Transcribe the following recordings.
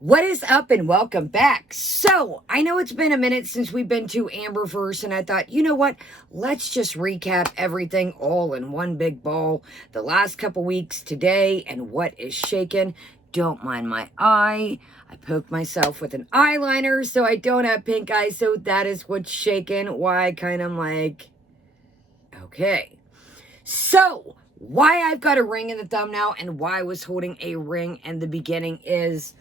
What is up and welcome back. So, I know it's been a minute since we've been to Amberverse, and I thought, you know what? Let's just recap everything all in one big ball. The last couple weeks, today, and what is shaking. Don't mind my eye. I poked myself with an eyeliner, so I don't have pink eye, so that is what's shaking. Why I kind of like, okay. So, why I've got a ring in the thumbnail and why I was holding a ring in the beginning is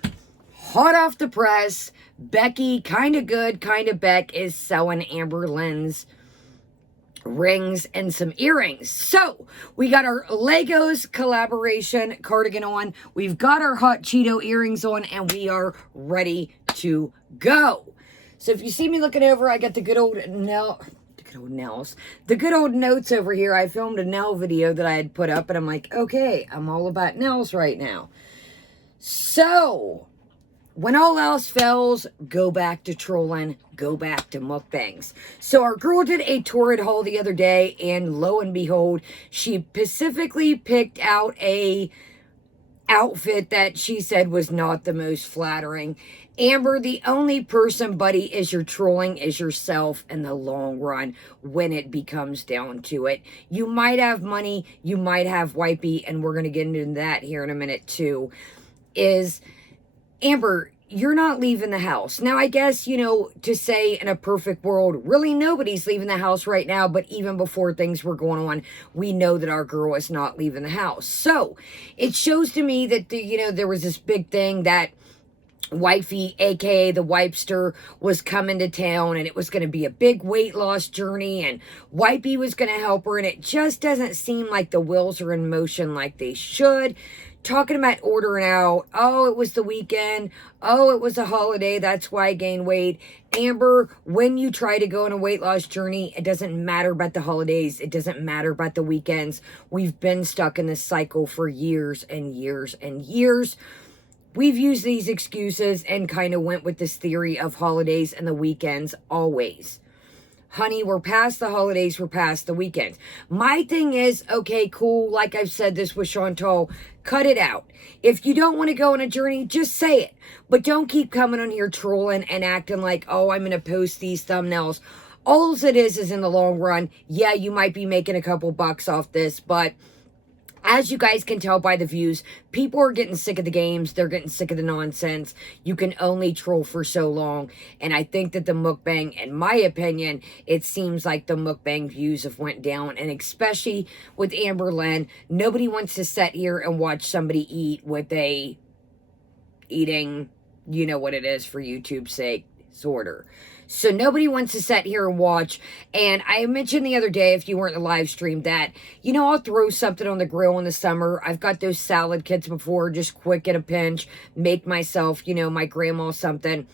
hot off the press. Becky, KindaGoodKindaBeck, is selling Amberlynn's rings and some earrings. So, we got our Legos collaboration cardigan on. We've got our hot Cheeto earrings on, and we are ready to go. So, if you see me looking over, I got the good old nails. The good old notes over here. I filmed a nail video that I had put up, and I'm like, okay, I'm all about nails right now. So, when all else fails, go back to trolling, go back to mukbangs. So our girl did a torrid haul the other day, and lo and behold, she specifically picked out a outfit that she said was not the most flattering. Amber, the only person, buddy, is you're trolling is yourself in the long run when it becomes down to it. You might have money, you might have Wifey, and we're going to get into that here in a minute too, is Amber, you're not leaving the house. Now, I guess, to say in a perfect world, really nobody's leaving the house right now, but even before things were going on, we know that our girl is not leaving the house. So, it shows to me that, there was this big thing that Wifey, aka the Wipester, was coming to town, and it was going to be a big weight loss journey, and Wifey was going to help her, and it just doesn't seem like the wheels are in motion like they should. Talking about ordering out, oh, it was the weekend, oh, it was a holiday, that's why I gained weight. Amber, when you try to go on a weight loss journey, it doesn't matter about the holidays, it doesn't matter about the weekends. We've been stuck in this cycle for years and years and years. We've used these excuses and kind of went with this theory of holidays and the weekends always. Honey, we're past the holidays, we're past the weekends. My thing is, okay, cool, like I've said this with Chantal, cut it out. If you don't want to go on a journey, just say it. But don't keep coming on here trolling and acting like, oh, I'm going to post these thumbnails. All it is in the long run, yeah, you might be making a couple bucks off this, but as you guys can tell by the views, people are getting sick of the games. They're getting sick of the nonsense. You can only troll for so long. And I think that the mukbang, in my opinion, it seems like the mukbang views have went down. And especially with Amberlynn, nobody wants to sit here and watch somebody eat with a eating, you know what it is for YouTube's sake, disorder. So nobody wants to sit here and watch. And I mentioned the other day, if you weren't in the live stream, that, I'll throw something on the grill in the summer. I've got those salad kits before, just quick in a pinch, make myself, my grandma something.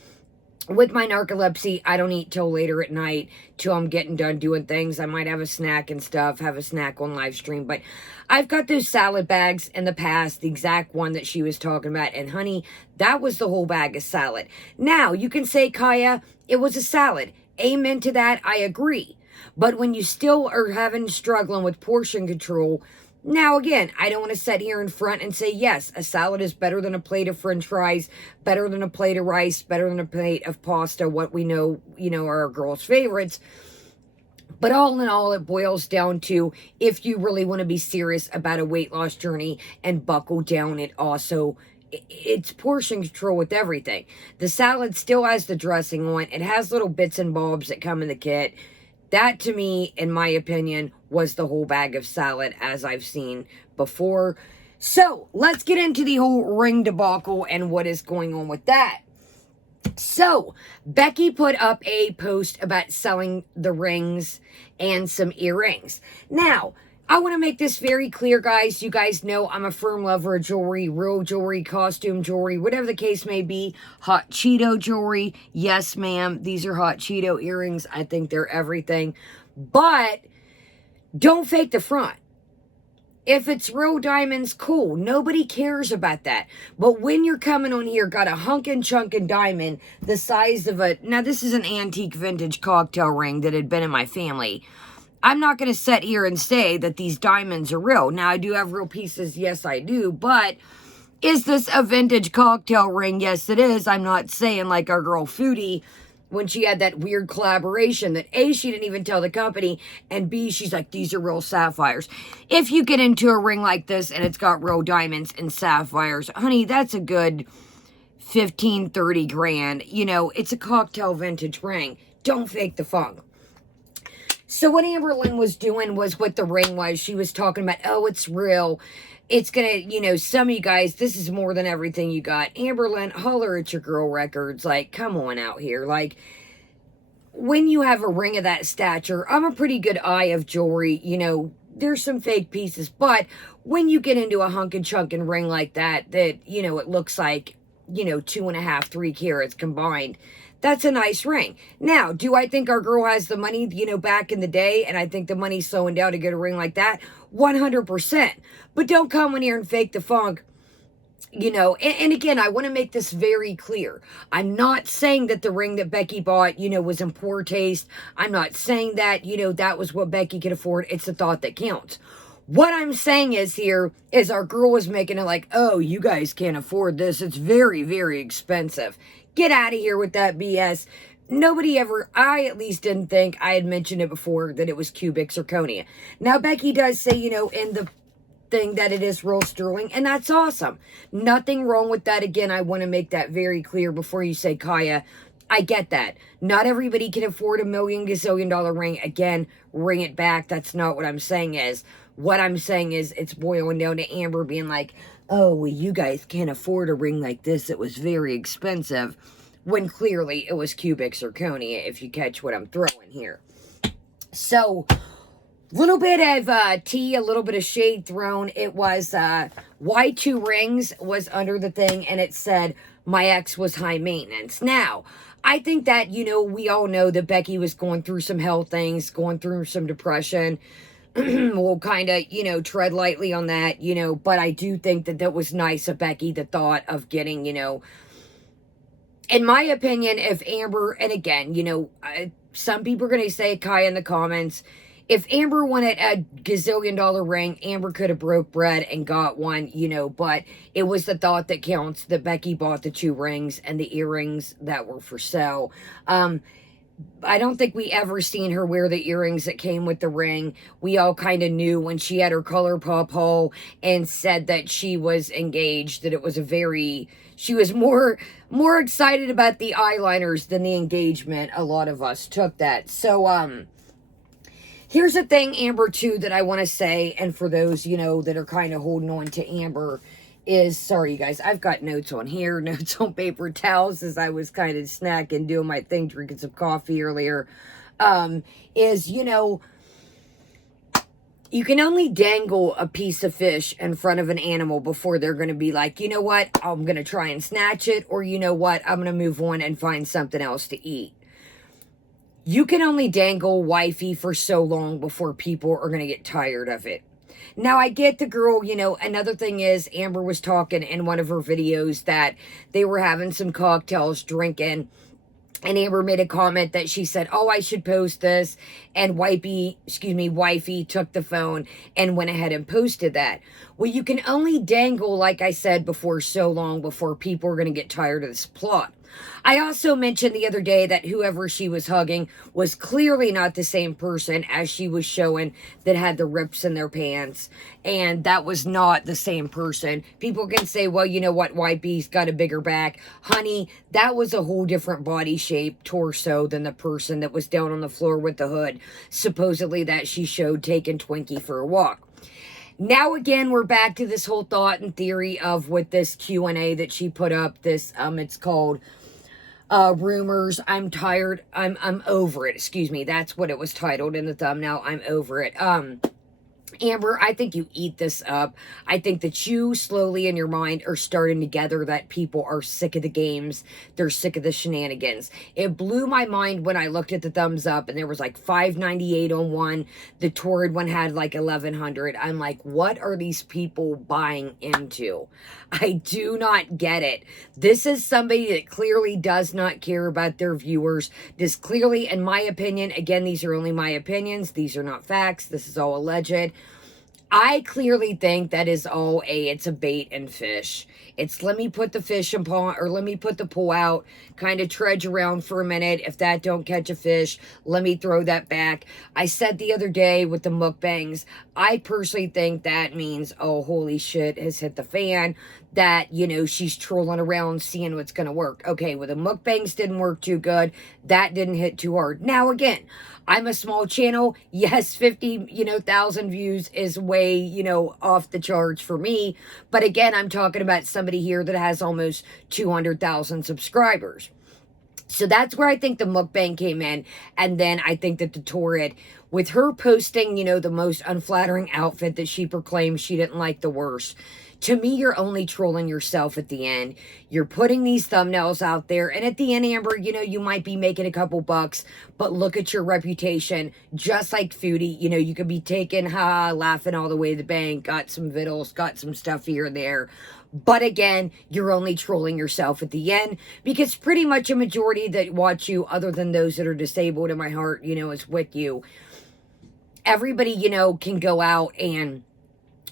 With my narcolepsy, I don't eat till later at night, till I'm getting done doing things. I might have a snack and stuff, have a snack on live stream. But I've got those salad bags in the past, the exact one that she was talking about. And honey, that was the whole bag of salad. Now, you can say, Kaya, it was a salad. Amen to that, I agree. But when you still are struggling with portion control, now, again, I don't want to sit here in front and say, yes, a salad is better than a plate of french fries, better than a plate of rice, better than a plate of pasta, what we know, are our girls' favorites. But all in all, it boils down to, if you really want to be serious about a weight loss journey and buckle down, it's portion control with everything. The salad still has the dressing on. It has little bits and bobs that come in the kit. That, to me, in my opinion, was the whole bag of salad, as I've seen before. So, let's get into the whole ring debacle and what is going on with that. So, Becky put up a post about selling the rings and some earrings. Now, I want to make this very clear, guys. You guys know I'm a firm lover of jewelry, real jewelry, costume jewelry, whatever the case may be. Hot Cheeto jewelry. Yes, ma'am. These are hot Cheeto earrings. I think they're everything. But don't fake the front. If it's real diamonds, cool. Nobody cares about that. But when you're coming on here, got a hunkin' chunkin' diamond the size of now this is an antique vintage cocktail ring that had been in my family. I'm not going to sit here and say that these diamonds are real. Now, I do have real pieces. Yes, I do. But Is this a vintage cocktail ring? Yes, it is. I'm not saying like our girl Foodie, when she had that weird collaboration that A, she didn't even tell the company, and B, she's like, these are real sapphires. If you get into a ring like this and it's got real diamonds and sapphires, honey, that's a good 15, 30 grand. You know, it's a cocktail vintage ring. Don't fake the funk. So what Amberlynn was doing was what the ring was. She was talking about, oh, it's real. It's going to, you know, some of you guys, this is more than everything you got. Amberlynn, holler at your girl records. Like, come on out here. Like, when you have a ring of that stature, I'm a pretty good eye of jewelry. You know, there's some fake pieces. But when you get into a hunk and chunk and ring like that, you know, it looks like, you know, 2.5, 3 carats combined. That's a nice ring. Now, do I think our girl has the money, you know, back in the day, and I think the money's slowing down to get a ring like that? 100%. But don't come in here and fake the funk, you know. And again, I want to make this very clear. I'm not saying that the ring that Becky bought, you know, was in poor taste. I'm not saying that, you know, that was what Becky could afford. It's the thought that counts. What I'm saying is here is our girl was making it like, oh, you guys can't afford this. It's very, very expensive. Get out of here with that BS. Nobody ever, I at least didn't think, I had mentioned it before, that it was cubic zirconia. Now, Becky does say, you know, in the thing that it is real sterling, and that's awesome. Nothing wrong with that. Again, I want to make that very clear before you say, Kaya, I get that. Not everybody can afford a $1 gazillion dollar ring. Again, ring it back. That's not what I'm saying is. What I'm saying is it's boiling down to Amber being like, oh, well, you guys can't afford a ring like this. It was very expensive. When clearly it was cubic zirconia, if you catch what I'm throwing here. So, little bit of tea, a little bit of shade thrown. It was, why 2 rings was under the thing, and it said, my ex was high maintenance. Now, I think that, you know, we all know that Becky was going through some health things, going through some depression. We'll kind of, you know, tread lightly on that, you know, but I do think that that was nice of Becky, the thought of getting, you know, in my opinion, if Amber, and again, you know, some people are going to say, Kai, in the comments, if Amber wanted a gazillion dollar ring, Amber could have broke bread and got one, you know, but it was the thought that counts that Becky bought the 2 rings and the earrings that were for sale. I don't think we ever seen her wear the earrings that came with the ring. We all kind of knew when she had her color pop haul and said that she was engaged, that it was a very, she was more excited about the eyeliners than the engagement. A lot of us took that. So, here's the thing, Amber, too, that I want to say, and for those, you know, that are kind of holding on to Amber, is, sorry, you guys, I've got notes on here, notes on paper towels as I was kind of snacking, doing my thing, drinking some coffee earlier, is, you know, you can only dangle a piece of fish in front of an animal before they're going to be like, you know what, I'm going to try and snatch it, or you know what, I'm going to move on and find something else to eat. You can only dangle Wifey for so long before people are going to get tired of it. Now, I get the girl, you know, another thing is Amber was talking in one of her videos that they were having some cocktails, drinking, and Amber made a comment that she said, oh, I should post this, and Wifey took the phone and went ahead and posted that. Well, you can only dangle, like I said before, so long before people are going to get tired of this plot. I also mentioned the other day that whoever she was hugging was clearly not the same person as she was showing that had the rips in their pants. And that was not the same person. People can say, well, you know what, Wifey's got a bigger back. Honey, that was a whole different body shape, torso, than the person that was down on the floor with the hood, supposedly that she showed taking Twinkie for a walk. Now, again, we're back to this whole thought and theory of what this Q&A that she put up, this, it's called... rumors. I'm tired. I'm over it. Excuse me. That's what it was titled in the thumbnail. I'm over it. Amber, I think you eat this up. I think that you slowly in your mind are starting to gather that people are sick of the games. They're sick of the shenanigans. It blew my mind when I looked at the thumbs up and there was like 598 on one. The Torrid one had like 1100. I'm like, what are these people buying into? I do not get it. This is somebody that clearly does not care about their viewers. This clearly, in my opinion, again, these are only my opinions. These are not facts. This is all alleged. I clearly think that is all it's a bait and fish. It's let me put the fish in pond, or let me put the pool out, kind of trudge around for a minute. If that don't catch a fish, let me throw that back. I said the other day with the mukbangs, I personally think that means, oh, holy shit has hit the fan, that, you know, she's trolling around seeing what's going to work. Okay, well, the mukbangs didn't work too good. That didn't hit too hard. Now, again, I'm a small channel. Yes, 50, thousand views is way, off the charts for me. But again, I'm talking about somebody here that has almost 200,000 subscribers. So that's where I think the mukbang came in. And then I think that the Torrid, with her posting, the most unflattering outfit that she proclaimed she didn't like the worst. To me, you're only trolling yourself at the end. You're putting these thumbnails out there. And at the end, Amber, you might be making a couple bucks. But look at your reputation. Just like Foodie, you could be taking, laughing all the way to the bank. Got some vittles, got some stuff here and there. But again, you're only trolling yourself at the end. Because pretty much a majority that watch you, other than those that are disabled in my heart, is with you. Everybody, can go out and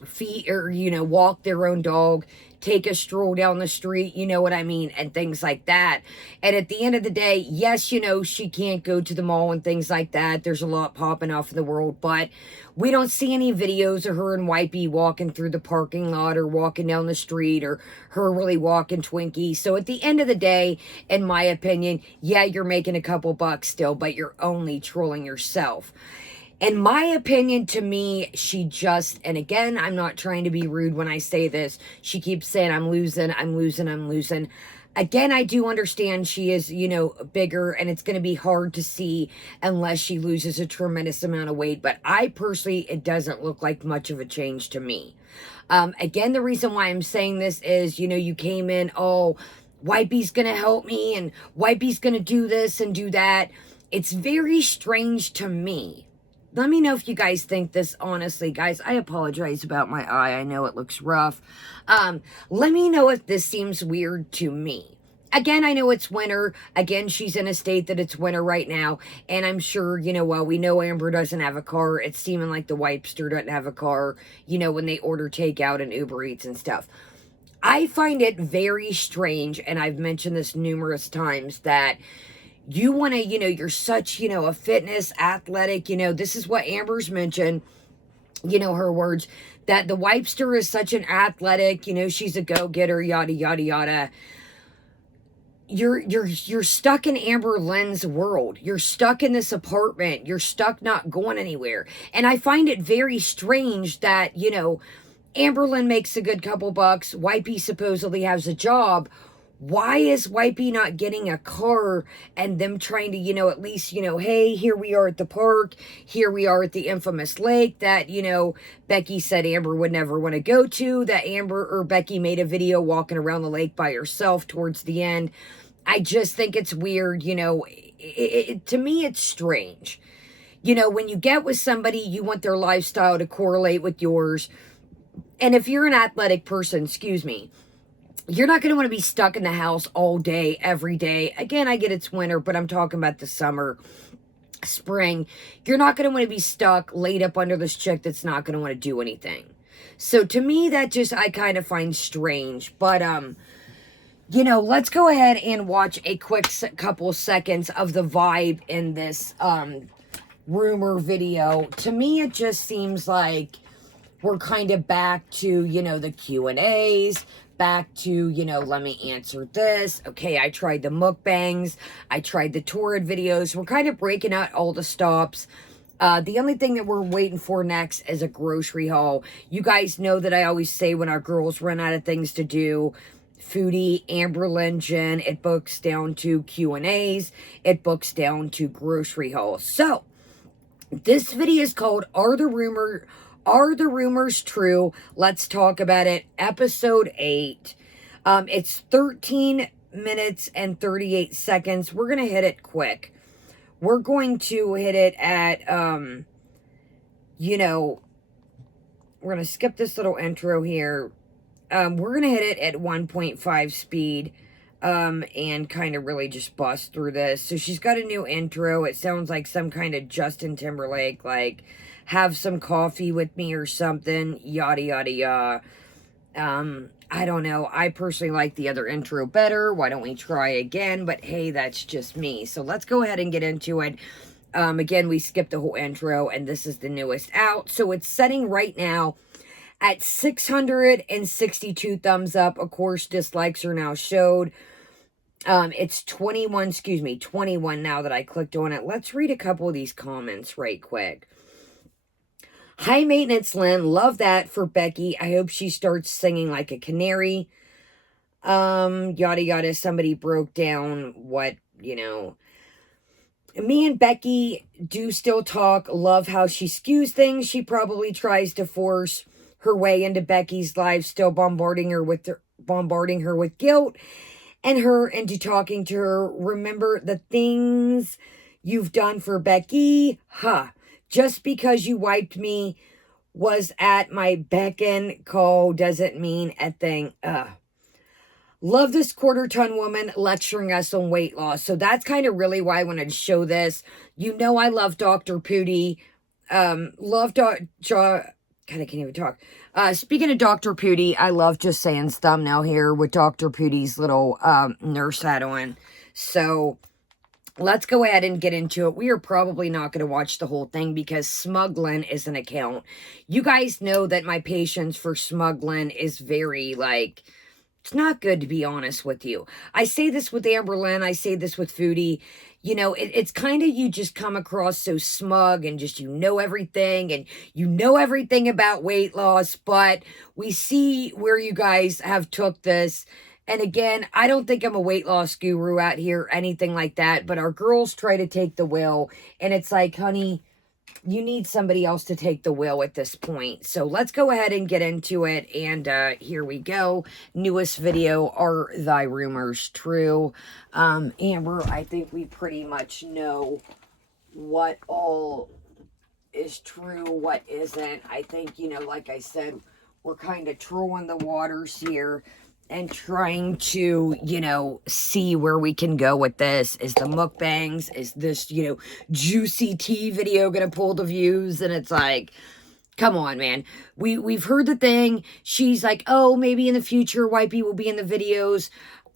feed or walk their own dog, take a stroll down the street, you know what I mean, and things like that. And at the end of the day, yes, she can't go to the mall and things like that. There's a lot popping off in the world, but we don't see any videos of her and Wifey walking through the parking lot or walking down the street, or her really walking Twinkie. So at the end of the day, in my opinion, yeah, you're making a couple bucks still, but you're only trolling yourself. In my opinion, to me, she just, and again, I'm not trying to be rude when I say this, she keeps saying, I'm losing. Again, I do understand she is, bigger, and it's going to be hard to see unless she loses a tremendous amount of weight. But I personally, it doesn't look like much of a change to me. Again, the reason why I'm saying this is, you came in, oh, Wipey's going to help me, and Wipey's going to do this and do that. It's very strange to me. Let me know if you guys think this, honestly. Guys, I apologize about my eye. I know it looks rough. Let me know if this seems weird to me. Again, I know it's winter. Again, she's in a state that it's winter right now. And I'm sure, well, we know Amber doesn't have a car. It's seeming like the Wipester doesn't have a car, when they order takeout and Uber Eats and stuff. I find it very strange, and I've mentioned this numerous times, that you want to, you're such, a fitness, athletic, this is what Amber's mentioned, her words, that the Wipester is such an athletic, she's a go-getter, yada, yada, yada. You're stuck in Amberlynn's world. You're stuck in this apartment. You're stuck not going anywhere. And I find it very strange that, Amberlynn makes a good couple bucks. Wipey supposedly has a job. Why is Wipey not getting a car and them trying to, at least, hey, here we are at the park. Here we are at the infamous lake that, Becky said Amber would never want to go to. That Becky made a video walking around the lake by herself towards the end. I just think it's weird, to me, it's strange. When you get with somebody, you want their lifestyle to correlate with yours. And if you're an athletic person, you're not going to want to be stuck in the house all day, every day. Again, I get it's winter, but I'm talking about the summer, spring. You're not going to want to be stuck laid up under this chick that's not going to want to do anything. So to me, that just, I kind of find strange. But, let's go ahead and watch a quick couple seconds of the vibe in this rumor video. To me, it just seems like we're kind of back to, the Q&As. Back to, let me answer this. Okay, I tried the mukbangs. I tried the Torrid videos. We're kind of breaking out all the stops. The only thing that we're waiting for next is a grocery haul. You guys know that I always say when our girls run out of things to do, Foodie, Amberlynn, Jen, it books down to Q&As. It books down to grocery hauls. So, this video is called Are the Rumors True? Let's talk about it. Episode 8. It's 13 minutes and 38 seconds. We're going to hit it quick. We're going to hit it at, we're going to skip this little intro here. We're going to hit it at 1.5 speed. And kind of really just bust through this. So she's got a new intro. It sounds like some kind of Justin Timberlake, like, have some coffee with me or something, yada, yada, yada. I don't know. I personally like the other intro better. Why don't we try again? But hey, that's just me. So let's go ahead and get into it. Again, we skipped the whole intro, and this is the newest out. So it's setting right now at 662 thumbs up. Of course, dislikes are now showed. It's 21 now that I clicked on it. Let's read a couple of these comments right quick. High maintenance Lynn, love that for Becky. I hope she starts singing like a canary. Yada yada. Somebody broke down what, me and Becky do still talk. Love how she skews things. She probably tries to force her way into Becky's life, still bombarding her with guilt and her into talking to her. Remember the things you've done for Becky? Just because you wiped me was at my beck and call doesn't mean a thing. Love this quarter-ton woman lecturing us on weight loss. So that's kind of really why I wanted to show this. I love Dr. Pooty. God, I can't even talk. Speaking of Dr. Pooty, I love just saying thumbnail here with Dr. Pooty's little nurse hat on. So let's go ahead and get into it. We are probably not going to watch the whole thing because Smuggling is an account. You guys know that my patience for Smuggling is very, it's not good, to be honest with you. I say this with Amberlynn. I say this with Foodie. It's kind of, you just come across so smug and just, everything, and everything about weight loss, but we see where you guys have took this. And again, I don't think I'm a weight loss guru out here, anything like that, but our girls try to take the wheel, and it's like, honey, you need somebody else to take the wheel at this point. So let's go ahead and get into it, and here we go. Newest video, are thy rumors true? Amber, I think we pretty much know what all is true, what isn't. I think, like I said, we're kind of trolling the waters here and trying to, see where we can go with this. Is the mukbangs, is this, juicy tea video gonna pull the views? And it's like, come on, man. We've heard the thing. She's like, oh, maybe in the future, Wifey will be in the videos.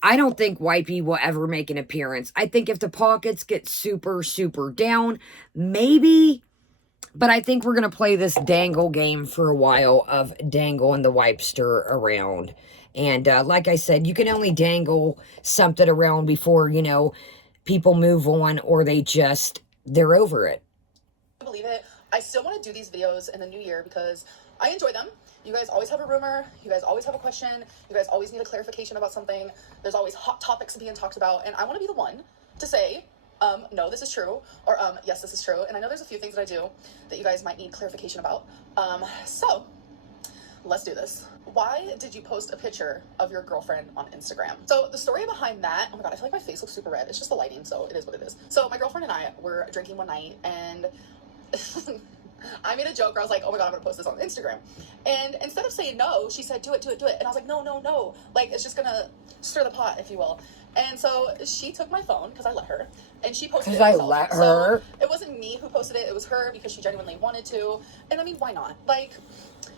I don't think Wifey will ever make an appearance. I think if the pockets get super, super down, maybe. But I think we're going to play this dangle game for a while of dangling the Wipester around. And like I said, you can only dangle something around before, people move on, or they're over it. I believe it. I still want to do these videos in the new year because I enjoy them. You guys always have a rumor. You guys always have a question. You guys always need a clarification about something. There's always hot topics being talked about. And I want to be the one to say, no, this is true, or yes, this is true. And I know there's a few things that I do that you guys might need clarification about. So let's do this. Why did you post a picture of your girlfriend on Instagram? So the story behind that, oh my God, I feel like my face looks super red. It's just the lighting, so it is what it is. So my girlfriend and I were drinking one night, and I made a joke where I was like, oh my God, I'm gonna post this on Instagram. And instead of saying no, she said, do it. And I was like, no. Like, it's just gonna stir the pot, if you will. And so she took my phone, because I let her, and she posted it herself. Because I let her? So it wasn't me who posted it, it was her, because she genuinely wanted to. And I mean, why not? Like,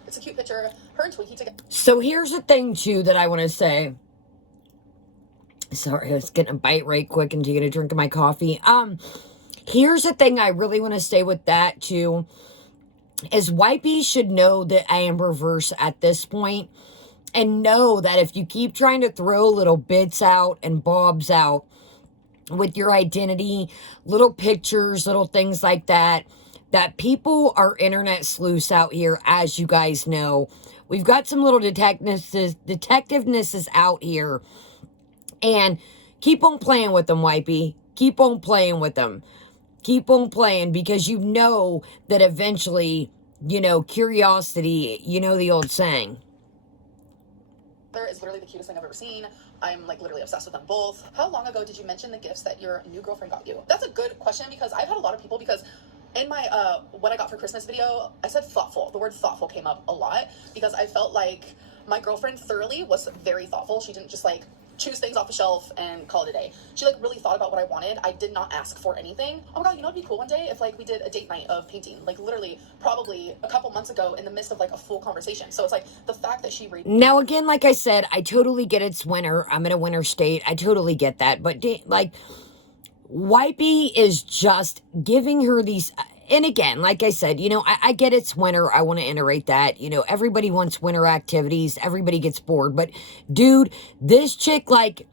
it's a cute picture. Her and Twinkie together. So here's the thing, too, that I want to say. Sorry, I was getting a bite right quick and taking a drink of my coffee. Here's the thing I really want to say with that, too, is Wifey should know the Amberverse at this point, and know that if you keep trying to throw little bits out and bobs out with your identity, little pictures, little things like that, that people are internet sleuths out here, as you guys know. We've got some little detectivenesses out here, and keep on playing with them, Wifey. Keep on playing with them. Keep on playing, because you know that eventually, curiosity, the old saying. Is literally the cutest thing I've ever seen. I'm like literally obsessed with them both. How long ago did you mention the gifts that your new girlfriend got you? That's a good question, because I've had a lot of people, because in my what I got for Christmas video, I said thoughtful. The word thoughtful came up a lot, because I felt like my girlfriend thoroughly was very thoughtful. She didn't just like choose things off the shelf and call it a day. She like really thought about what I wanted. I did not ask for anything. Oh my god, you know it'd be cool one day if like we did a date night of painting, like literally probably a couple months ago in the midst of like a full conversation. So it's like the fact that she now again, like I said, I totally get it's winter. I'm in a winter state. I totally get that. But like Wifey is just giving her these, and again, like I said, you know, I get it's winter. I want to iterate that. You know, everybody wants winter activities. Everybody gets bored. But, dude, this chick, like,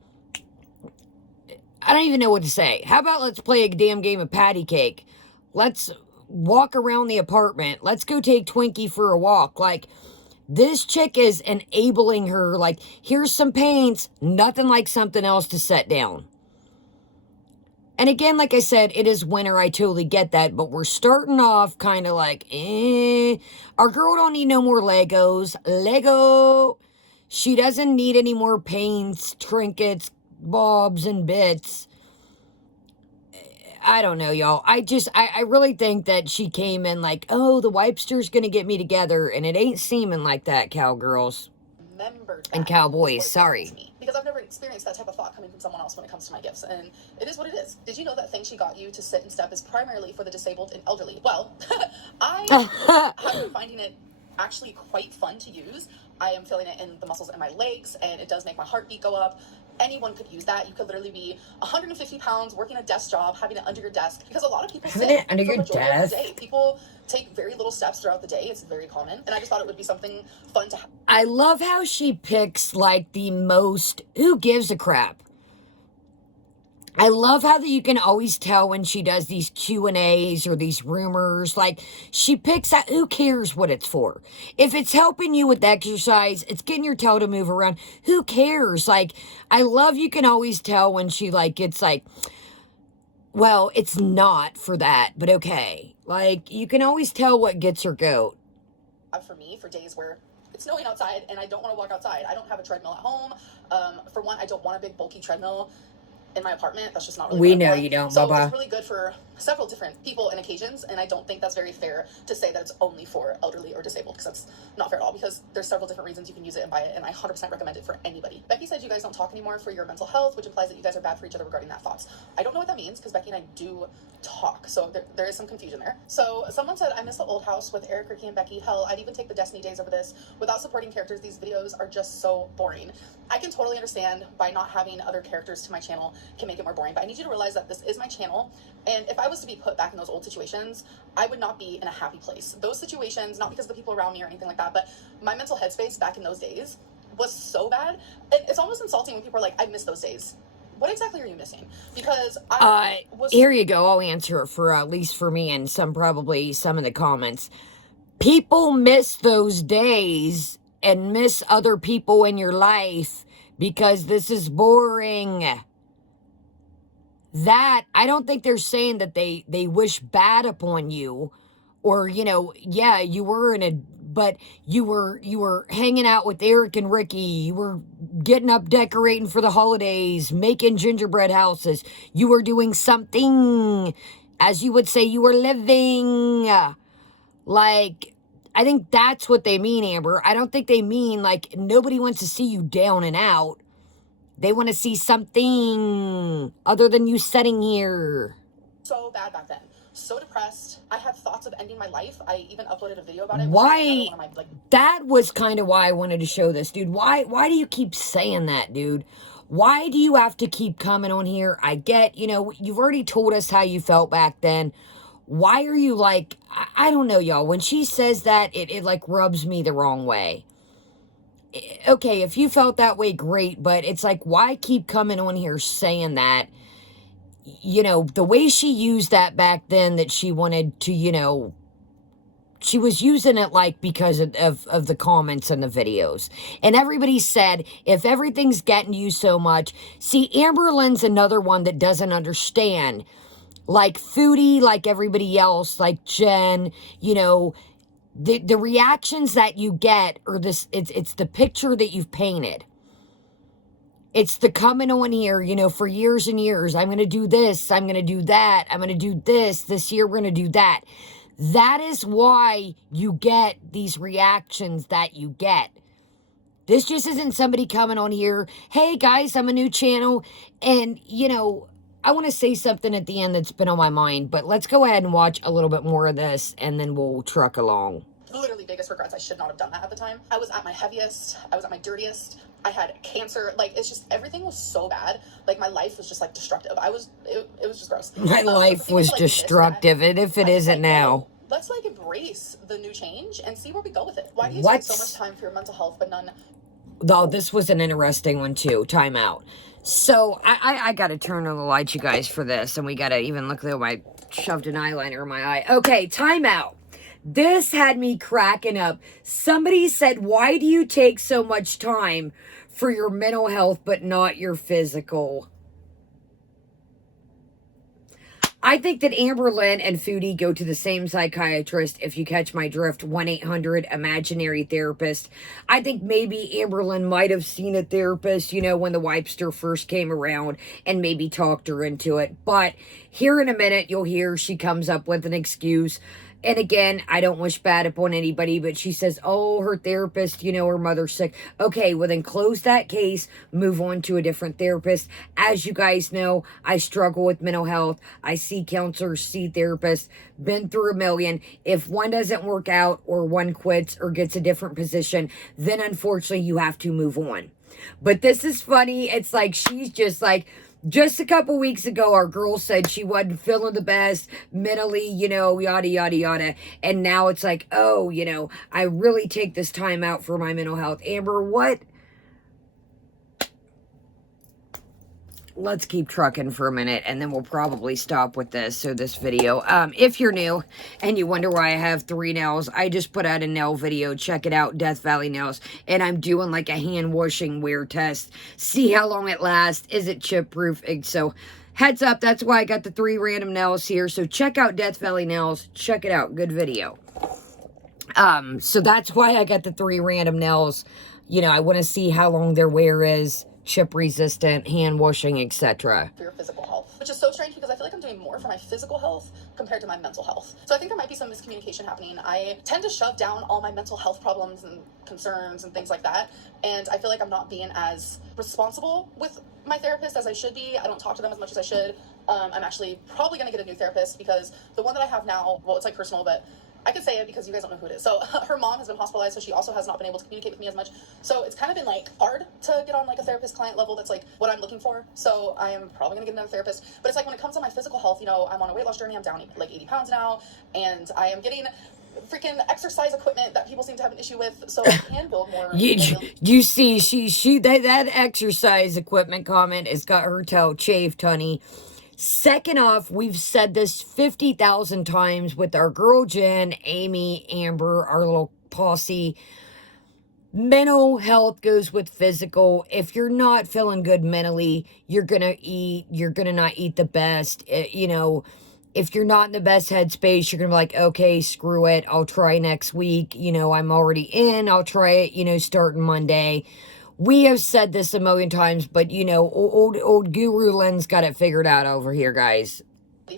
I don't even know what to say. How about let's play a damn game of patty cake? Let's walk around the apartment. Let's go take Twinkie for a walk. Like, this chick is enabling her. Like, here's some paints. Nothing like something else to set down. And again, like I said, it is winter. I totally get that. But we're starting off kind of like, our girl don't need no more Legos. Lego. She doesn't need any more paints, trinkets, bobs, and bits. I don't know, y'all. I really think that she came in like, oh, the Wipester's going to get me together. And it ain't seeming like that, cowgirls. And cowboys, sorry. Because I've never experienced that type of thought coming from someone else when it comes to my gifts, and it is what it is. Did you know that thing she got you to sit and step is primarily for the disabled and elderly? Well, I have been finding it actually quite fun to use. I am feeling it in the muscles in my legs, and it does make my heartbeat go up. Anyone could use that. You could literally be 150 pounds, working a desk job, having it under your desk, because a lot of people sit it under your for the majority of the desk. day. People take very little steps throughout the day. It's very common, and I just thought it would be something fun to have. I love how she picks like the most, who gives a crap? I love how that you can always tell when she does these Q&As or these rumors. Like, she picks out, who cares what it's for? If it's helping you with exercise, it's getting your tail to move around, who cares? Like, I love you can always tell when she, like, it's like, well, it's not for that, but okay. Like, you can always tell what gets her goat. For me, for days where it's snowing outside and I don't want to walk outside. I don't have a treadmill at home. For one, I don't want a big bulky treadmill in my apartment. That's just not really we know you don't, so Bubba. it's really good for several different people and occasions, and I don't think that's very fair to say that it's only for elderly or disabled, because that's not fair at all, because there's several different reasons you can use it and buy it, and I 100% recommend it for anybody. Becky said you guys don't talk anymore for your mental health, which implies that you guys are bad for each other regarding that thoughts. I don't know what that means, because Becky and I do talk, so there is some confusion there. So someone said, I miss the old house with Eric, Ricky, and Becky. Hell, I'd even take the Destiny days over this. Without supporting characters, these videos are just so boring. I can totally understand by not having other characters to my channel can make it more boring, but I need you to realize that this is my channel, and if I was to be put back in those old situations, I would not be in a happy place. Those situations, not because of the people around me or anything like that, but my mental headspace back in those days was so bad. It's almost insulting when people are like, I miss those days. What exactly are you missing? Because I was... Here you go. I'll answer it for at least for me and probably some of the comments. People miss those days and miss other people in your life because this is boring. That, I don't think they're saying that they wish bad upon you, or, you know, yeah, you were but you were hanging out with Eric and Ricky. You were getting up, decorating for the holidays, making gingerbread houses. You were doing something, as you would say, you were living. Like, I think that's what they mean, Amber. I don't think they mean, like, nobody wants to see you down and out. They want to see something other than you sitting here. So bad back then. So depressed. I had thoughts of ending my life. I even uploaded a video about it. Why? That was kind of why I wanted to show this, dude. Why do you keep saying that, dude? Why do you have to keep coming on here? I get, you know, you've already told us how you felt back then. Why are you like, I don't know, y'all. When she says that, it like rubs me the wrong way. Okay, if you felt that way, great, but it's like, why keep coming on here saying that? You know, the way she used that back then, that she wanted to, you know, she was using it like because of the comments and the videos. And everybody said, if everything's getting you so much, see, Amberlynn's another one that doesn't understand. Like Foodie, like everybody else, like Jen, you know, the reactions that you get are this, it's the picture that you've painted. It's the coming on here, you know, for years and years. I'm going to do this. I'm going to do that. I'm going to do this. This year we're going to do that. That is why you get these reactions that you get. This just isn't somebody coming on here, hey guys, I'm a new channel, and, you know, I want to say something at the end that's been on my mind, but let's go ahead and watch a little bit more of this, and then we'll truck along. Literally biggest regrets. I should not have done that at the time. I was at my heaviest. I was at my dirtiest. I had cancer. Like, it's just, everything was so bad. Like, my life was just, like, destructive. It was just gross. My life was destructive, and if it isn't now. Let's, like, embrace the new change and see where we go with it. Why do you spend so much time for your mental health, but none... Oh, this was an interesting one, too. Time out. So, I got to turn on the lights, you guys, for this, and we got to even look at my shoved an eyeliner in my eye. Okay, time out. This had me cracking up. Somebody said, why do you take so much time for your mental health but not your physical? I think that Amberlynn and Foodie go to the same psychiatrist, if you catch my drift, 1-800-IMAGINARY therapist. I think maybe Amberlynn might have seen a therapist, you know, when the Wipester first came around and maybe talked her into it. But here in a minute, you'll hear she comes up with an excuse. And again, I don't wish bad upon anybody, but she says, oh, her therapist, you know, her mother's sick. Okay, well then close that case, move on to a different therapist. As you guys know, I struggle with mental health. I see counselors, see therapists, been through a million. If one doesn't work out or one quits or gets a different position, then unfortunately you have to move on. But this is funny. It's like, she's just like, just a couple weeks ago, our girl said she wasn't feeling the best mentally, you know, yada, yada, yada. And now it's like, oh, you know, I really take this time out for my mental health. Amber, what? Let's keep trucking for a minute, and then we'll probably stop with this video. If you're new and you wonder why I have 3 nails, I just put out a nail video. Check it out, Death Valley Nails. And I'm doing like a hand washing wear test. See how long it lasts. Is it chip proof? So heads up, that's why I got the 3 random nails here. So check out Death Valley Nails. Check it out. Good video. So that's why I got the 3 random nails. You know, I want to see how long their wear is. Chip resistant, hand washing, etc. For your physical health, which is so strange because I feel like I'm doing more for my physical health compared to my mental health. So I think there might be some miscommunication happening. I tend to shove down all my mental health problems and concerns and things like that, and I feel like I'm not being as responsible with my therapist as I should be. I don't talk to them as much as I should. I'm actually probably going to get a new therapist because the one that I have now, well, it's like personal, but I can say it because you guys don't know who it is. So her mom has been hospitalized, so she also has not been able to communicate with me as much. So it's kind of been like hard to get on like a therapist client level that's like what I'm looking for. So I am probably gonna get another therapist. But it's like when it comes to my physical health, you know, I'm on a weight loss journey. I'm down like 80 pounds now, and I am getting freaking exercise equipment that people seem to have an issue with, so I can build more. You see, that exercise equipment comment has got her toe chafed, honey. Second off, we've said this 50,000 times with our girl Jen, Amy, Amber, our little posse. Mental health goes with physical. If you're not feeling good mentally, you're going to not eat the best. You know, if you're not in the best headspace, you're going to be like, okay, screw it. I'll try next week. You know, I'm already in. I'll try it, you know, starting Monday. We have said this a million times, but, you know, old Guru Lynn's got it figured out over here, guys.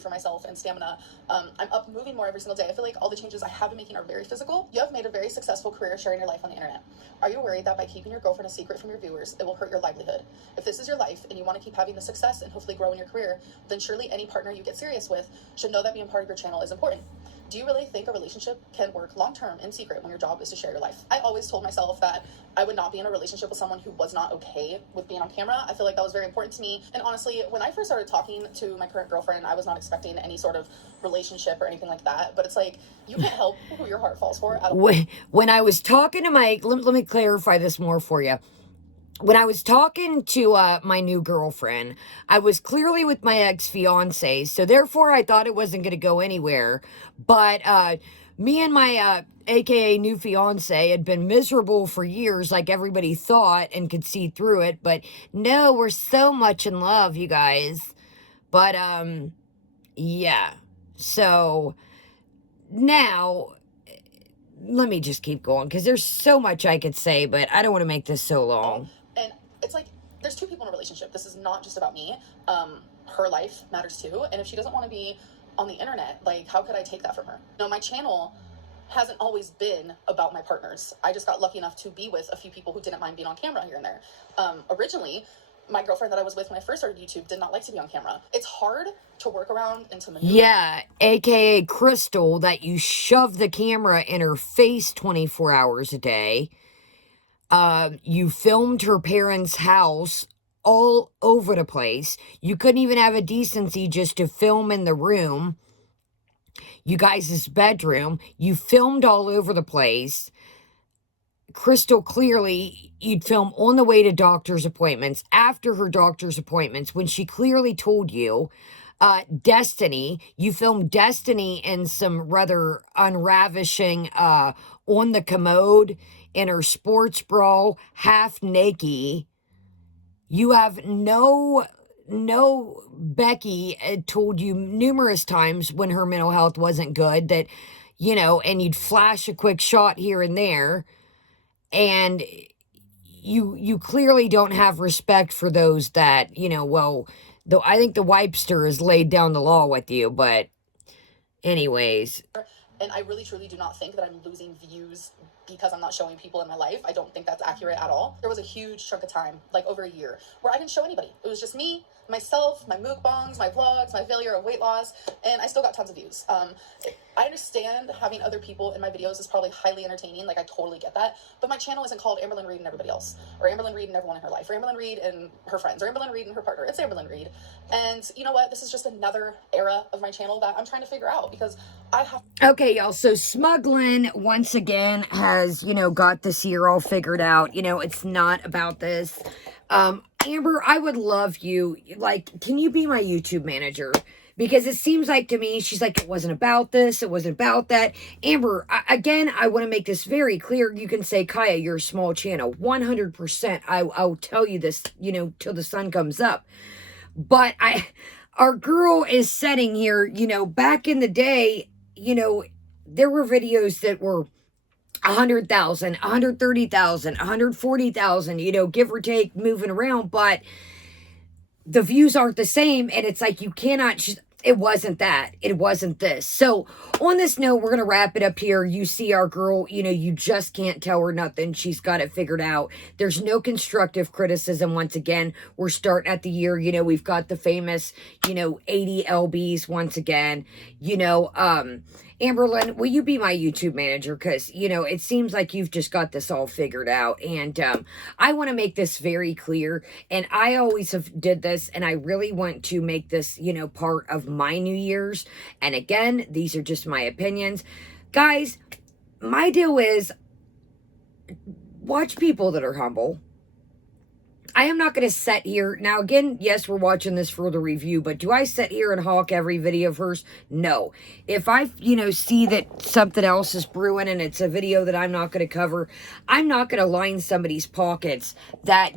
For myself and stamina. I'm up moving more every single day. I feel like all the changes I have been making are very physical. You have made a very successful career sharing your life on the internet. Are you worried that by keeping your girlfriend a secret from your viewers, it will hurt your livelihood? If this is your life and you want to keep having the success and hopefully grow in your career, then surely any partner you get serious with should know that being part of your channel is important. Do you really think a relationship can work long-term in secret when your job is to share your life? I always told myself that I would not be in a relationship with someone who was not okay with being on camera. I feel like that was very important to me. And honestly, when I first started talking to my current girlfriend, I was not expecting any sort of relationship or anything like that. But it's like, you can't help who your heart falls for. When I was talking to let me clarify this more for you. When I was talking to my new girlfriend, I was clearly with my ex-fiance, so therefore I thought it wasn't going to go anywhere. But me and my aka new fiance had been miserable for years, like everybody thought and could see through it. But no, we're so much in love, you guys. But yeah. So now, let me just keep going because there's so much I could say, but I don't want to make this so long. And it's like, there's 2 people in a relationship. This is not just about me. Her life matters too. And if she doesn't want to be on the internet, like, how could I take that from her? No, my channel hasn't always been about my partners. I just got lucky enough to be with a few people who didn't mind being on camera here and there. Originally, my girlfriend that I was with when I first started YouTube did not like to be on camera. It's hard to work around and to maneuver. Yeah, aka Crystal, that you shove the camera in her face 24 hours a day. You filmed her parents' house all over the place. You couldn't even have a decency just to film in the room. You guys' bedroom. You filmed all over the place. Crystal, clearly, you'd film on the way to doctor's appointments, after her doctor's appointments, when she clearly told you. Destiny, you filmed Destiny in some rather unravishing, on the commode, in her sports bra, half naked. You have no, Becky told you numerous times when her mental health wasn't good that, and you'd flash a quick shot here and there. And you clearly don't have respect for those that, though I think the Wipester has laid down the law with you, but anyways. And I really, truly do not think that I'm losing views because I'm not showing people in my life. I don't think that's accurate at all. There was a huge chunk of time, like over a year, where I didn't show anybody. It was just me, myself, my mukbangs, my vlogs, my failure of weight loss, and I still got tons of views. I understand having other people in my videos is probably highly entertaining, like I totally get that, but my channel isn't called Amberlynn Reid and everybody else, or Amberlynn Reid and everyone in her life, or Amberlynn Reid and her friends, or Amberlynn Reid and her partner. It's Amberlynn Reid. And you know what? This is just another era of my channel that I'm trying to figure out because I have... Okay, y'all, so Smugglin, once again, has, got this year all figured out. It's not about this. Amber, I would love you. Like, can you be my YouTube manager? Because it seems like to me, she's like, it wasn't about this. It wasn't about that. Amber, again, I want to make this very clear. You can say, Kaya, you're a small channel. 100%. I'll tell you this, till the sun comes up. But our girl is setting here, back in the day, there were videos that were 100,000, 130,000, 140,000, give or take, moving around, but the views aren't the same, and it's like you cannot... It wasn't that. It wasn't this. So, on this note, we're going to wrap it up here. You see our girl, you just can't tell her nothing. She's got it figured out. There's no constructive criticism. Once again, we're starting at the year. We've got the famous, 80 LBs once again. Amberlynn, will you be my YouTube manager? Because, it seems like you've just got this all figured out. And I want to make this very clear. And I always have did this. And I really want to make this, part of my New Year's. And again, these are just my opinions. Guys, my deal is watch people that are humble. I am not going to sit here. Now, again, yes, we're watching this for the review, but do I sit here and hawk every video of hers? No. If I, see that something else is brewing and it's a video that I'm not going to cover, I'm not going to line somebody's pockets that,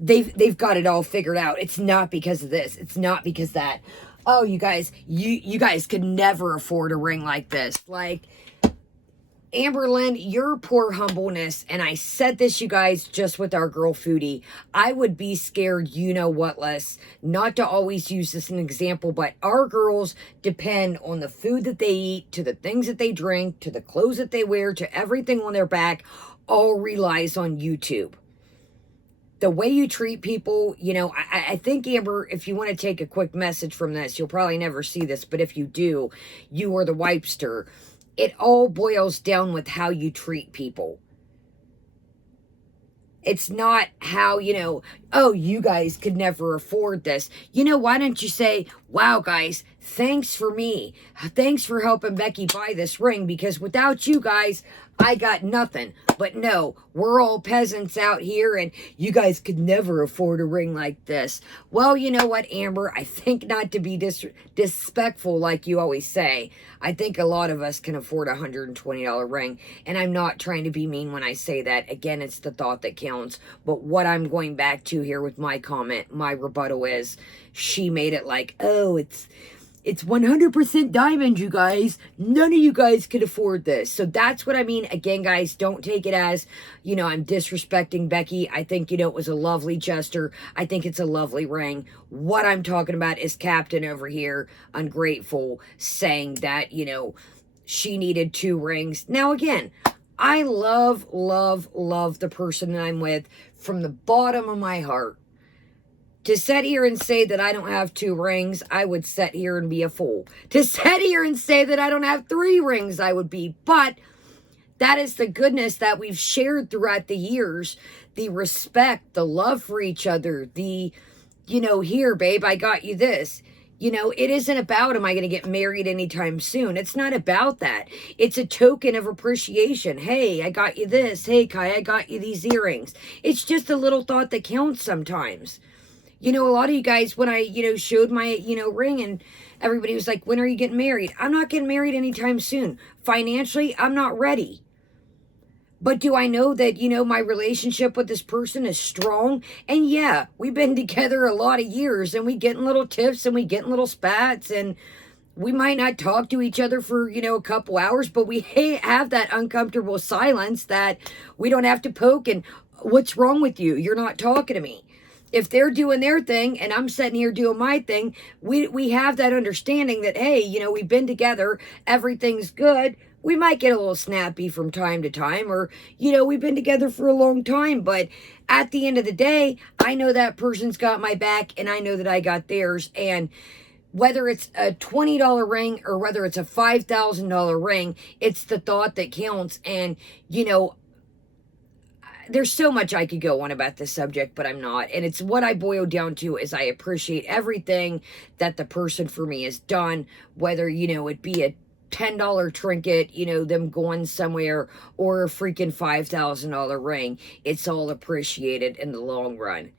they've got it all figured out. It's not because of this. It's not because that. Oh, you guys, you guys could never afford a ring like this. Like... Amberlynn, your poor humbleness, and I said this, you guys, just with our girl Foodie, I would be scared, less, not to always use this as an example, but our girls depend on the food that they eat, to the things that they drink, to the clothes that they wear, to everything on their back, all relies on YouTube. The way you treat people, I think, Amber, if you want to take a quick message from this, you'll probably never see this, but if you do, you are the Wipester. It all boils down with how you treat people. It's not how, oh, you guys could never afford this. Why don't you say, wow, guys, thanks for me. Thanks for helping Becky buy this ring, because without you guys, I got nothing. But no, we're all peasants out here, and you guys could never afford a ring like this. Well, you know what, Amber? I think, not to be disrespectful like you always say, I think a lot of us can afford a $120 ring, and I'm not trying to be mean when I say that. Again, it's the thought that counts. But what I'm going back to here with my comment, my rebuttal is, she made it like, oh, it's 100% diamond, you guys. None of you guys could afford this. So that's what I mean. Again, guys, don't take it as, I'm disrespecting Becky. I think, it was a lovely gesture. I think it's a lovely ring. What I'm talking about is Captain over here, ungrateful, saying that, she needed 2 rings. Now, again, I love, love, love the person that I'm with from the bottom of my heart. To sit here and say that I don't have 2 rings, I would sit here and be a fool. To sit here and say that I don't have 3 rings, I would be. But that is the goodness that we've shared throughout the years. The respect, the love for each other, the, here, babe, I got you this. It isn't about, am I going to get married anytime soon? It's not about that. It's a token of appreciation. Hey, I got you this. Hey, Kai, I got you these earrings. It's just a little thought that counts sometimes. A lot of you guys, when I, showed my, ring, and everybody was like, when are you getting married? I'm not getting married anytime soon. Financially, I'm not ready. But do I know that, my relationship with this person is strong? And yeah, we've been together a lot of years, and we get in little tiffs and we get in little spats, and we might not talk to each other for, a couple hours, but we have that uncomfortable silence that we don't have to poke and, what's wrong with you? You're not talking to me. If they're doing their thing and I'm sitting here doing my thing, we have that understanding that, hey, we've been together, everything's good. We might get a little snappy from time to time, or, we've been together for a long time, but at the end of the day, I know that person's got my back and I know that I got theirs. And whether it's a $20 ring or whether it's a $5,000 ring, it's the thought that counts. And, there's so much I could go on about this subject, but I'm not. And it's what I boil down to is I appreciate everything that the person for me has done, whether, it be a $10 trinket, them going somewhere, or a freaking $5,000 ring. It's all appreciated in the long run.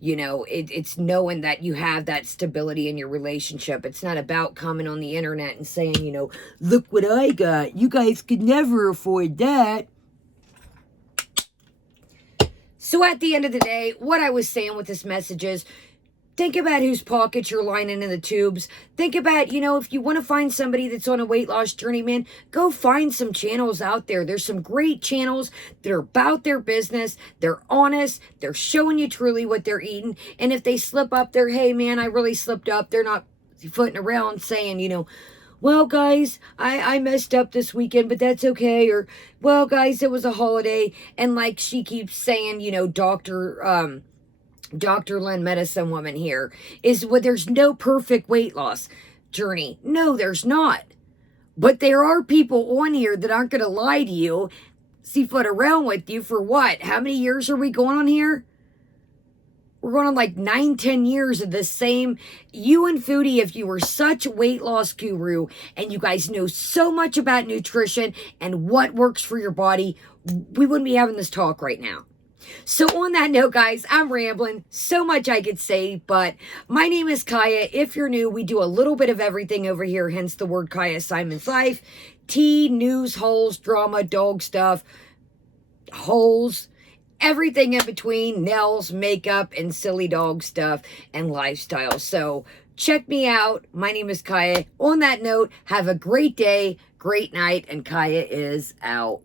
It's knowing that you have that stability in your relationship. It's not about coming on the internet and saying, look what I got. You guys could never afford that. So at the end of the day, what I was saying with this message is, think about whose pockets you're lining in the tubes. Think about, if you want to find somebody that's on a weight loss journey, man, go find some channels out there. There's some great channels that are about their business. They're honest. They're showing you truly what they're eating. And if they slip up there, hey, man, I really slipped up. They're not footing around saying, well, guys, I messed up this weekend, but that's okay. Or, well, guys, it was a holiday. And like she keeps saying, Dr. Lynn, medicine woman here, is there's no perfect weight loss journey. No, there's not. But there are people on here that aren't going to lie to you, foot around with you for what? How many years are we going on here? We're going on like 9-10 years of the same. You and Foodie, if you were such a weight loss guru and you guys know so much about nutrition and what works for your body, we wouldn't be having this talk right now. So on that note, guys, I'm rambling. So much I could say, but my name is Kaya. If you're new, we do a little bit of everything over here, hence the word Kaya Simon's Life. Tea, news, holes, drama, dog stuff, holes, everything in between, nails, makeup, and silly dog stuff, and lifestyle. So check me out. My name is Kaya. On that note, have a great day, great night, and Kaya is out.